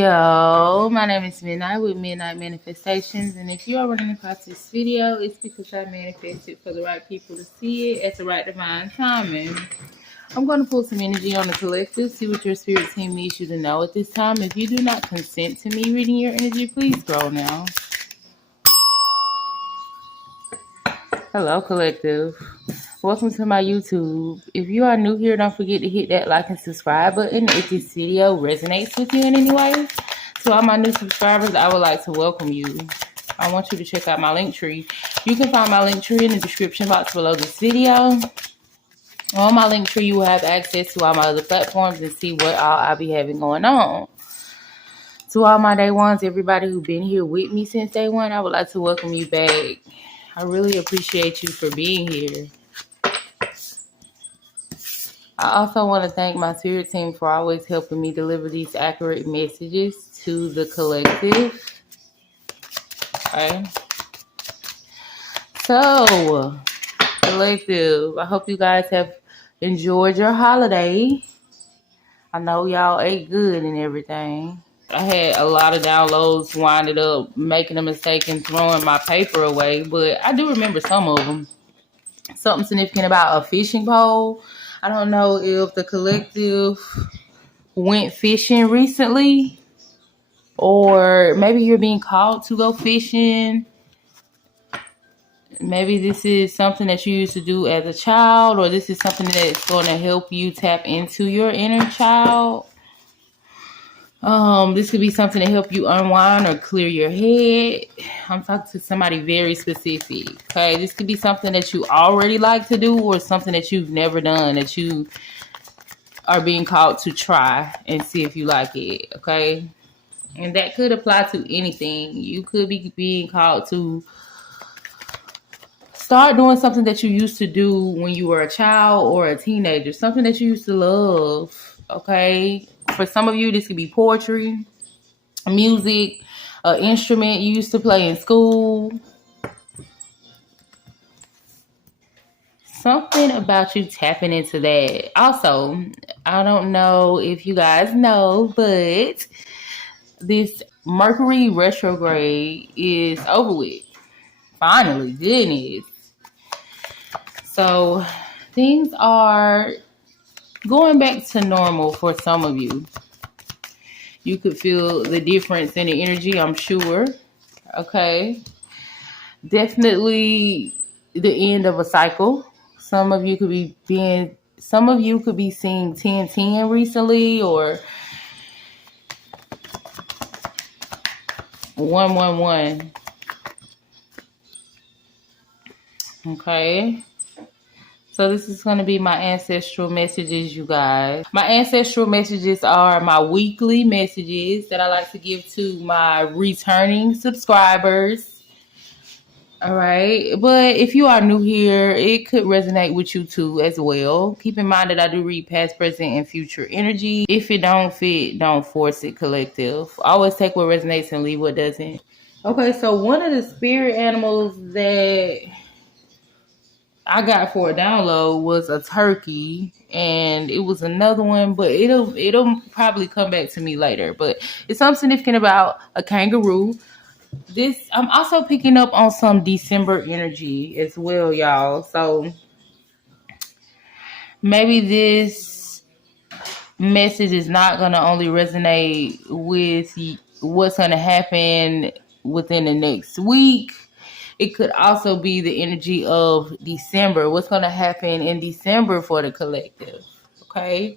Yo, my name is Midnight with Midnight Manifestations, and if you are running across this video, it's because I manifested for the right people to see it at the right divine timing. I'm going to pull some energy on the collective, see what your spirit team needs you to know at this time. If you do not consent to me reading your energy, please scroll now. Hello, collective. Welcome to my YouTube. If you are new here, don't forget to hit that like and subscribe button if this video resonates with you in any way. To all my new subscribers, I would like to welcome you. I want you to check out my link tree. You can find my link tree in the description box below this video. On my link tree, you will have access to all my other platforms and see what all I'll be having going on. To all my day ones, everybody who's been here with me since day one, I would like to welcome you back. I really appreciate you for being here. I also want to thank my spirit team for always helping me deliver these accurate messages to the collective. Okay. So, collective, I hope you guys have enjoyed your holiday. I know y'all ate good and everything. I had a lot of downloads, winded up making a mistake and throwing my paper away, but I do remember some of them. Something significant about a fishing pole. I don't know if the collective went fishing recently, or maybe you're being called to go fishing. Maybe this is something that you used to do as a child, or this is something that's going to help you tap into your inner child. This could be something to help you unwind or clear your head. I'm talking to somebody very specific. Okay, this could be something that you already like to do, or something that you've never done that you are being called to try and see if you like it. Okay, and that could apply to anything. You could be being called to start doing something that you used to do when you were a child or a teenager, something that you used to love. Okay, for some of you, this could be poetry, music, an instrument you used to play in school. Something about you tapping into that. Also, I don't know if you guys know, but this Mercury retrograde is over with. Finally, goodness. So things are going back to normal for some of you. You could feel the difference in the energy, I'm sure. Okay. Definitely the end of a cycle. Some of you could be seeing 1010 recently, or 111. Okay. So this is going to be my ancestral messages, you guys. My ancestral messages are my weekly messages that I like to give to my returning subscribers. All right. But if you are new here, it could resonate with you too as well. Keep in mind that I do read past, present, and future energy. If it don't fit, don't force it, collective. Always take what resonates and leave what doesn't. Okay, so one of the spirit animals that I got for a download was a turkey, and it was another one, but it'll probably come back to me later. But it's something significant about a kangaroo. I'm also picking up on some December energy as well, y'all. So maybe this message is not going to only resonate with what's going to happen within the next week. It could also be the energy of December. What's going to happen in December for the collective? Okay.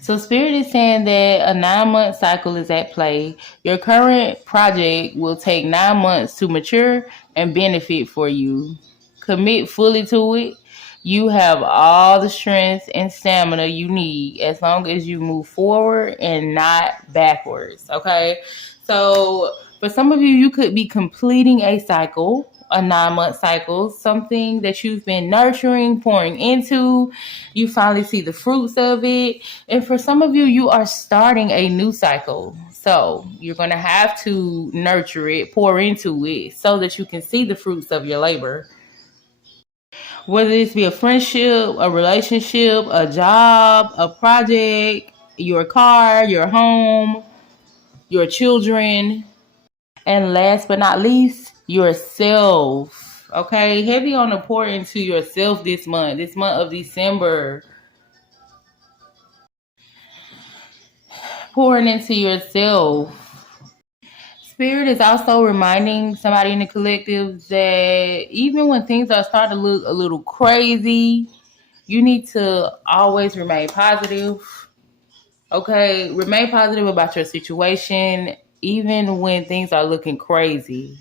So Spirit is saying that a 9-month cycle is at play. Your current project will take 9 months to mature and benefit for you. Commit fully to it. You have all the strength and stamina you need as long as you move forward and not backwards. Okay. So for some of you, you could be completing a cycle, a 9-month cycle, something that you've been nurturing, pouring into. You finally see the fruits of it. And for some of you, you are starting a new cycle. So you're going to have to nurture it, pour into it so that you can see the fruits of your labor. Whether this be a friendship, a relationship, a job, a project, your car, your home, your children, and last but not least, yourself. Okay, heavy on the pour into yourself this month of December. Pouring into yourself. Spirit is also reminding somebody in the collective that even when things are starting to look a little crazy, you need to always remain positive. Okay, remain positive about your situation, even when things are looking crazy.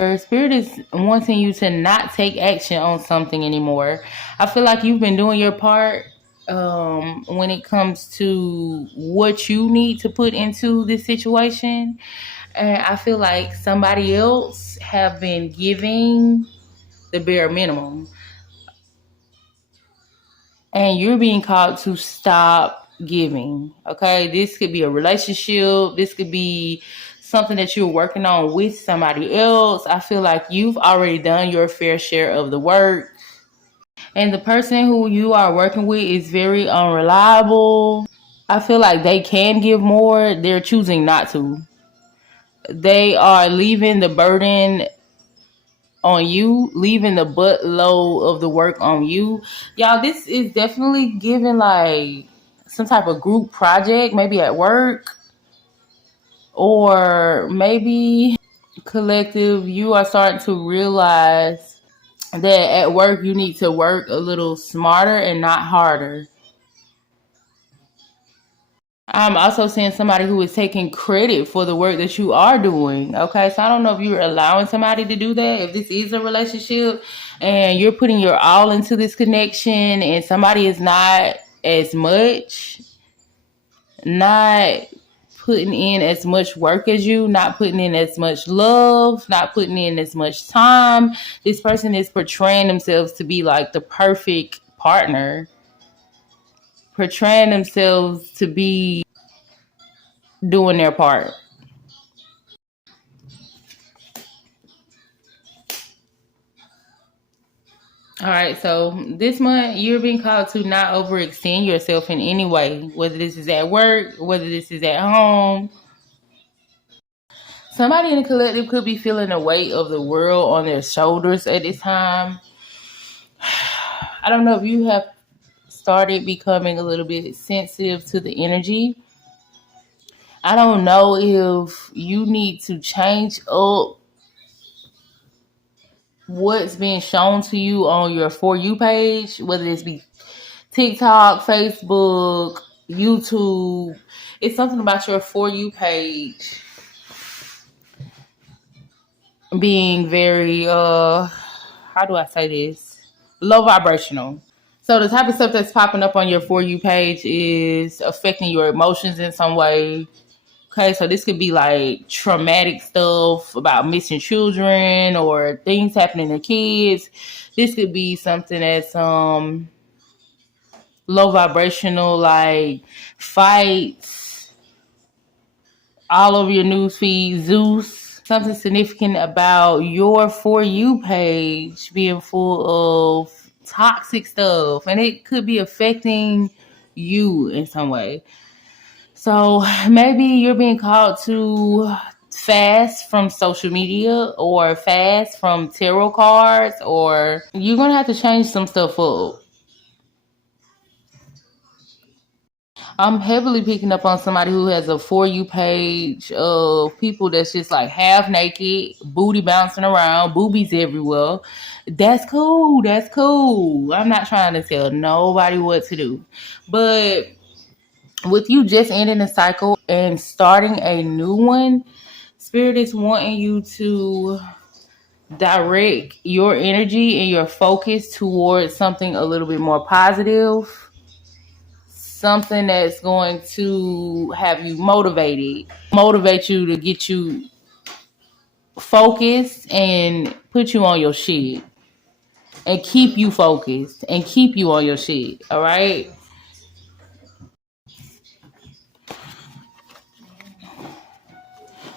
Your spirit is wanting you to not take action on something anymore. I feel like you've been doing your part when it comes to what you need to put into this situation. And I feel like somebody else have been giving the bare minimum. And you're being called to stop giving. Okay, this could be a relationship, this could be something that you're working on with somebody else. I feel like you've already done your fair share of the work, and the person who you are working with is very unreliable. I feel like they can give more, they're choosing not to. They are leaving the burden on you, leaving the buttload of the work on you. Y'all, this is definitely giving like some type of group project, maybe at work, or maybe collective. You are starting to realize that at work you need to work a little smarter and not harder. I'm also seeing somebody who is taking credit for the work that you are doing. Okay, so I don't know if you're allowing somebody to do that. If this is a relationship and you're putting your all into this connection and somebody is not as much, not putting in as much work as you, not putting in as much love, not putting in as much time, this person is portraying themselves to be like the perfect partner, portraying themselves to be doing their part. All right, so this month you're being called to not overextend yourself in any way, whether this is at work, whether this is at home. Somebody in the collective could be feeling the weight of the world on their shoulders at this time. I don't know if you have started becoming a little bit sensitive to the energy. I don't know if you need to change up what's being shown to you on your For You page, whether it's be TikTok, Facebook, YouTube. It's something about your For You page being very, how do I say this? Low vibrational. So the type of stuff that's popping up on your For You page is affecting your emotions in some way. Okay, so this could be like traumatic stuff about missing children or things happening to kids. This could be something that's low vibrational, like fights all over your news feed, Zeus. Something significant about your For You page being full of toxic stuff, and it could be affecting you in some way. So maybe you're being called to fast from social media or fast from tarot cards, or you're going to have to change some stuff up. I'm heavily picking up on somebody who has a For You page of people that's just like half naked, booty bouncing around, boobies everywhere. That's cool. That's cool. I'm not trying to tell nobody what to do. But with you just ending a cycle and starting a new one, Spirit is wanting you to direct your energy and your focus towards something a little bit more positive, something that's going to have you motivate you to get you focused and put you on your shit and keep you focused and keep you on your shit. All right.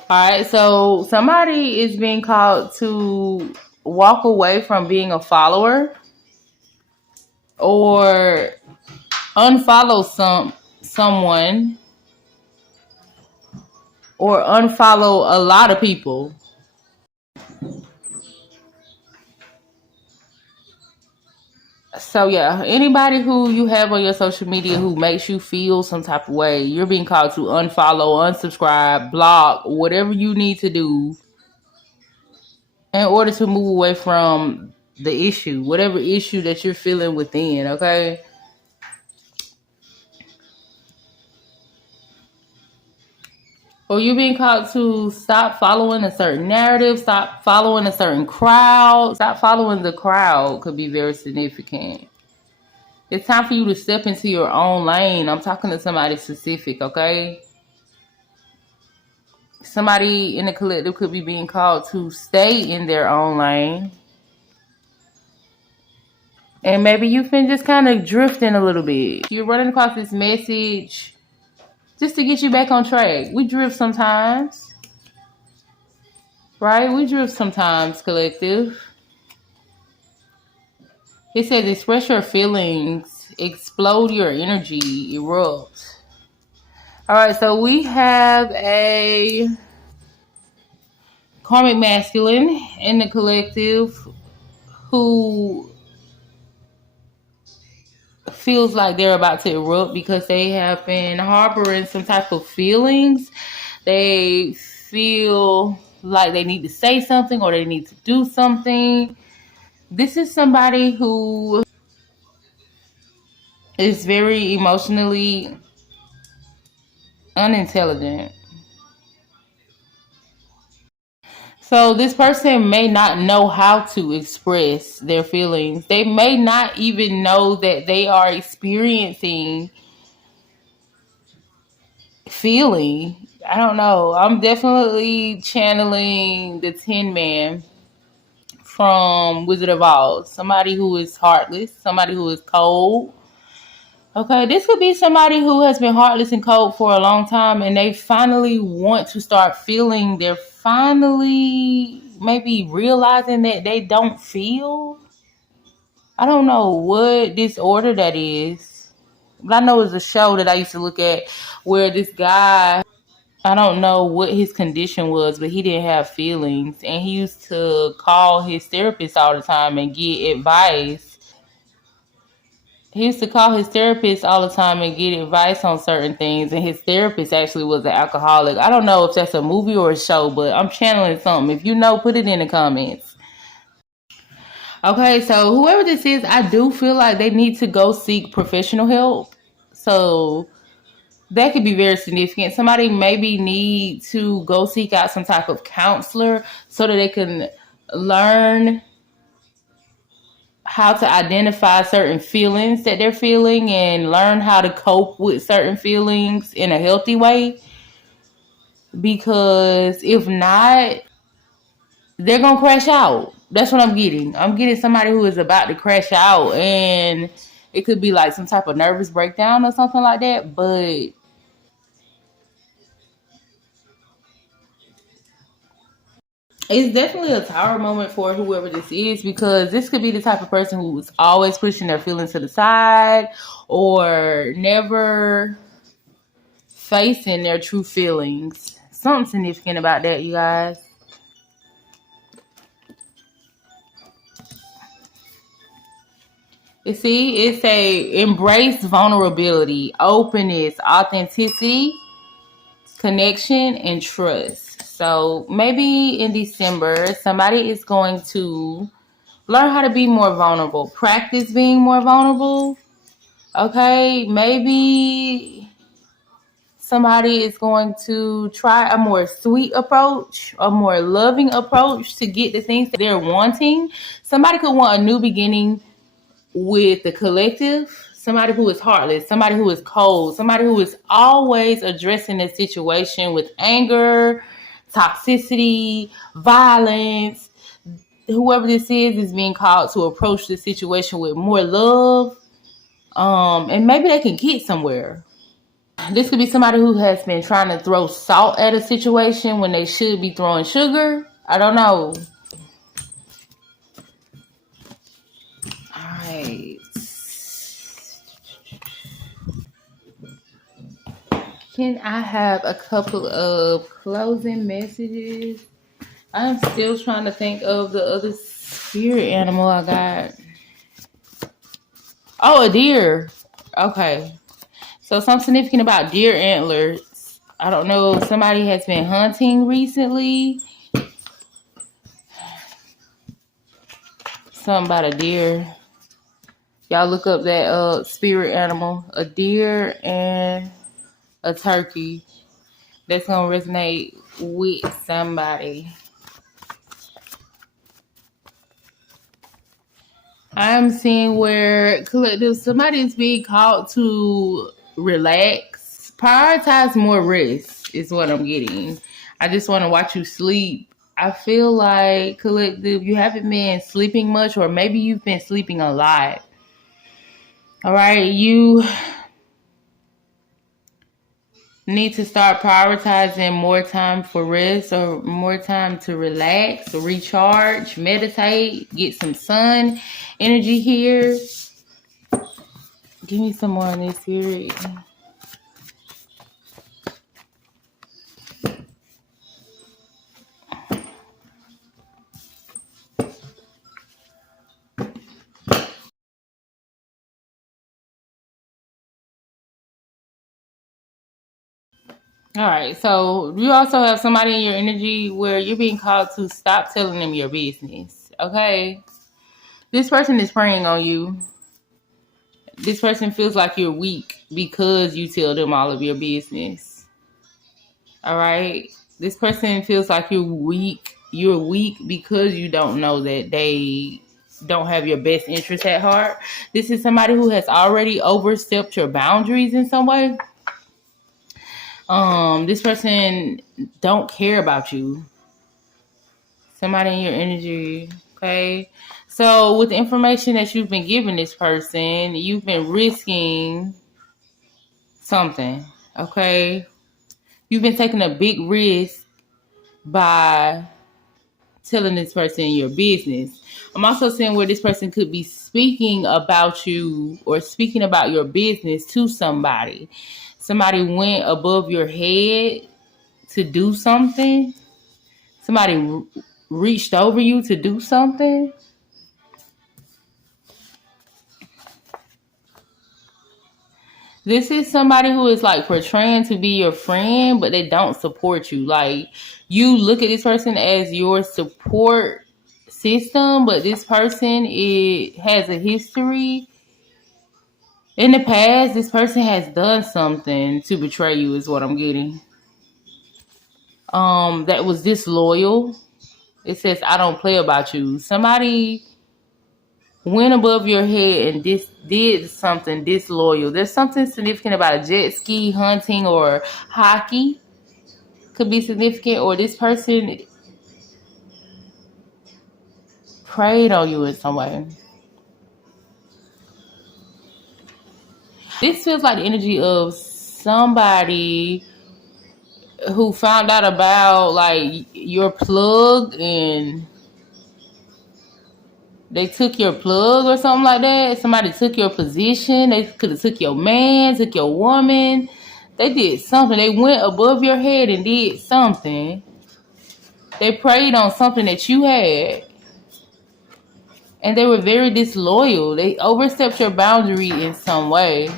All right. So somebody is being called to walk away from being a follower or unfollow someone or unfollow a lot of people. So yeah, anybody who you have on your social media who makes you feel some type of way, you're being called to unfollow, unsubscribe, block, whatever you need to do in order to move away from the issue, whatever issue that you're feeling within, okay? Or you're being called to stop following a certain narrative, stop following a certain crowd, stop following the crowd could be very significant. It's time for you to step into your own lane. I'm talking to somebody specific, okay? Somebody in the collective could be being called to stay in their own lane. And maybe you've been just kind of drifting a little bit. You're running across this message just to get you back on track. We drift sometimes, right? We drift sometimes, collective. It says express your feelings, explode your energy, erupt. All right, so we have a karmic masculine in the collective who feels like they're about to erupt because they have been harboring some type of feelings. They feel like they need to say something or they need to do something. This is somebody who is very emotionally unintelligent. So this person may not know how to express their feelings. They may not even know that they are experiencing feeling. I don't know. I'm definitely channeling the Tin Man from Wizard of Oz. Somebody who is heartless, somebody who is cold. Okay, this could be somebody who has been heartless and cold for a long time and they finally want to start feeling. They're finally maybe realizing that they don't feel. I don't know what disorder that is. But I know it's a show that I used to look at where this guy, I don't know what his condition was, but he didn't have feelings. And he used to call his therapist all the time and get advice. He used to call his therapist all the time and get advice on certain things. And his therapist actually was an alcoholic. I don't know if that's a movie or a show, but I'm channeling something. If you know, put it in the comments. Okay, so whoever this is, I do feel like they need to go seek professional help. So that could be very significant. Somebody maybe need to go seek out some type of counselor so that they can learn how to identify certain feelings that they're feeling and learn how to cope with certain feelings in a healthy way. Because if not, they're going to crash out. That's what I'm getting. I'm getting somebody who is about to crash out, and it could be like some type of nervous breakdown or something like that. But it's definitely a tower moment for whoever this is, because this could be the type of person who's always pushing their feelings to the side or never facing their true feelings. Something significant about that, you guys. You see, it's a embrace vulnerability, openness, authenticity, connection, and trust. So maybe in December, somebody is going to learn how to be more vulnerable, practice being more vulnerable. Okay, maybe somebody is going to try a more sweet approach, a more loving approach to get the things that they're wanting. Somebody could want a new beginning with the collective. Somebody who is heartless, somebody who is cold, somebody who is always addressing the situation with anger, toxicity, violence. Whoever this is being called to approach the situation with more love. And maybe they can get somewhere. This could be somebody who has been trying to throw salt at a situation when they should be throwing sugar. I don't know. All right. Can I have a couple of closing messages? I'm still trying to think of the other spirit animal I got. Oh, a deer. Okay. So something significant about deer antlers. I don't know if somebody has been hunting recently. Something about a deer. Y'all look up that spirit animal. A deer and a turkey. That's gonna resonate with somebody. I'm seeing where collective somebody is being called to relax, prioritize more rest is what I'm getting. I just want to watch you sleep. I feel like collective, you haven't been sleeping much, or maybe you've been sleeping a lot. All right, you need to start prioritizing more time for rest or more time to relax, recharge, meditate, get some sun energy here. Give me some more on this spirit. All right, so you also have somebody in your energy where you're being called to stop telling them your business, okay? This person is preying on you. This person feels like you're weak because you tell them all of your business, all right? This person feels like you're weak. You're weak because you don't know that they don't have your best interest at heart. This is somebody who has already overstepped your boundaries in some way. This person don't care about you. Somebody in your energy, okay? So with the information that you've been giving this person, you've been risking something, okay? You've been taking a big risk by telling this person your business. I'm also seeing where this person could be speaking about you or speaking about your business to somebody. Somebody went above your head to do something. Somebody reached over you to do something. This is somebody who is like portraying to be your friend, but they don't support you. Like, you look at this person as your support system, but this person has a history. In the past, this person has done something to betray you, is what I'm getting. That was disloyal. It says, I don't play about you. Somebody went above your head and did something disloyal. There's something significant about a jet ski, hunting, or hockey. Could be significant, or this person preyed on you in some way. This feels like the energy of somebody who found out about like your plug and they took your plug or something like that. Somebody took your position. They could have took your man, took your woman. They did something. They went above your head and did something. They preyed on something that you had. And they were very disloyal. They overstepped your boundary in some way.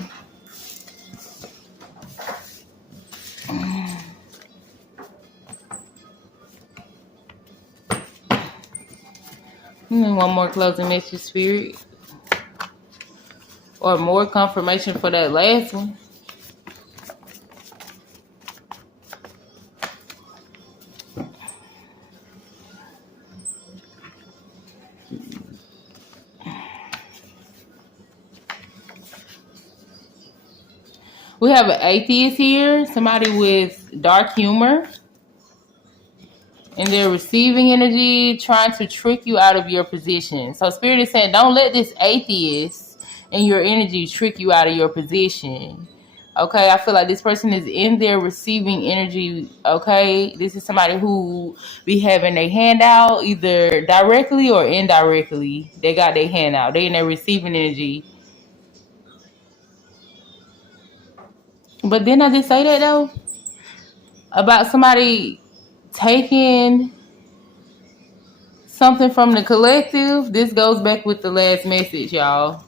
One more closing message, Spirit. Or more confirmation for that last one. We have an atheist here. Somebody with dark humor. And they're receiving energy, trying to trick you out of your position. So Spirit is saying, don't let this atheist in your energy trick you out of your position. Okay, I feel like this person is in there receiving energy. Okay, this is somebody who be having a handout either directly or indirectly. They got their hand out. They in there receiving energy. But didn't I just say that though? About somebody taking something from the collective? This goes back with the last message, y'all.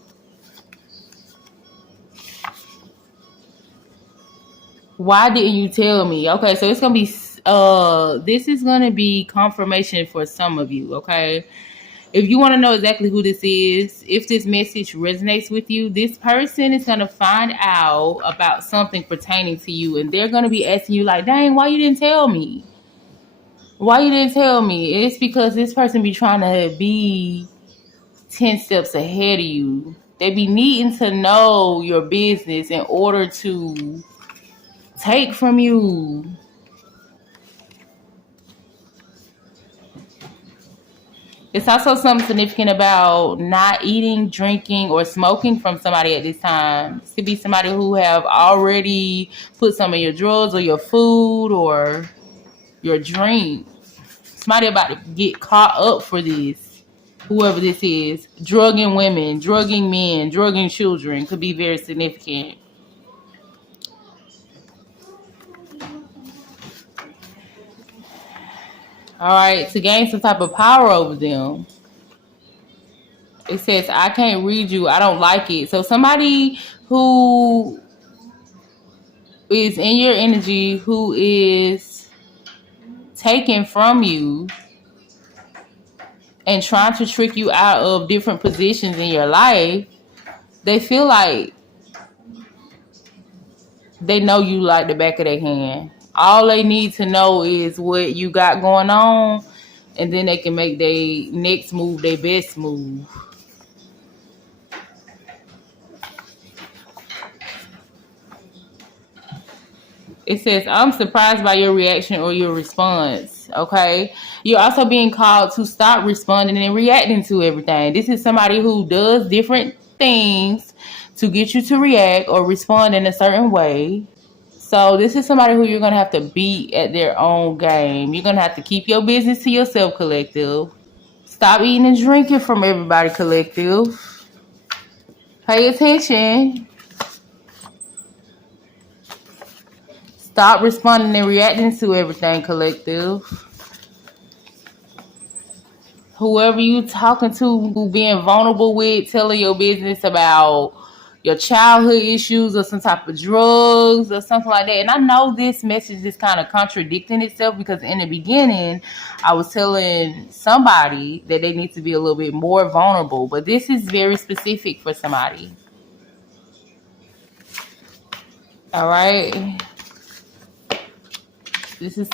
Why didn't you tell me? Okay, so it's gonna be this is gonna be confirmation for some of you, okay? If you want to know exactly who this is, if this message resonates with you, this person is gonna find out about something pertaining to you, and they're gonna be asking you like, dang, why you didn't tell me? Why you didn't tell me? It's because this person be trying to be 10 steps ahead of you. They be needing to know your business in order to take from you. It's also something significant about not eating, drinking, or smoking from somebody at this time. This could be somebody who have already put some of your drugs or your food or your drink. Somebody about to get caught up for this. Whoever this is. Drugging women, drugging men, drugging children could be very significant. All right, to gain some type of power over them. It says, I can't read you. I don't like it. So somebody who is in your energy, who is taken from you and trying to trick you out of different positions in your life, they feel like they know you like the back of their hand. All they need to know is what you got going on, and then they can make their next move their best move. It says, I'm surprised by your reaction or your response. Okay. You're also being called to stop responding and reacting to everything. This is somebody who does different things to get you to react or respond in a certain way. So this is somebody who you're going to have to beat at their own game. You're going to have to keep your business to yourself, collective. Stop eating and drinking from everybody, collective. Pay attention. Stop responding and reacting to everything, collective. Whoever you talking to, who being vulnerable with, telling your business about your childhood issues or some type of drugs or something like that. And I know this message is kind of contradicting itself because in the beginning, I was telling somebody that they need to be a little bit more vulnerable. But this is very specific for somebody. All right. This is...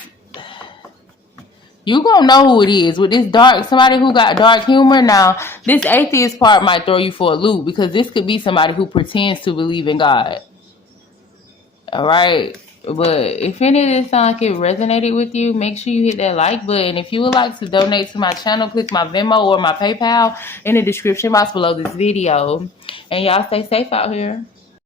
You gonna know who it is with this dark, somebody who got dark humor. Now, this atheist part might throw you for a loop because this could be somebody who pretends to believe in God. All right. But if any of this sound like it resonated with you, make sure you hit that like button. If you would like to donate to my channel, click my Venmo or my PayPal in the description box below this video. And y'all stay safe out here.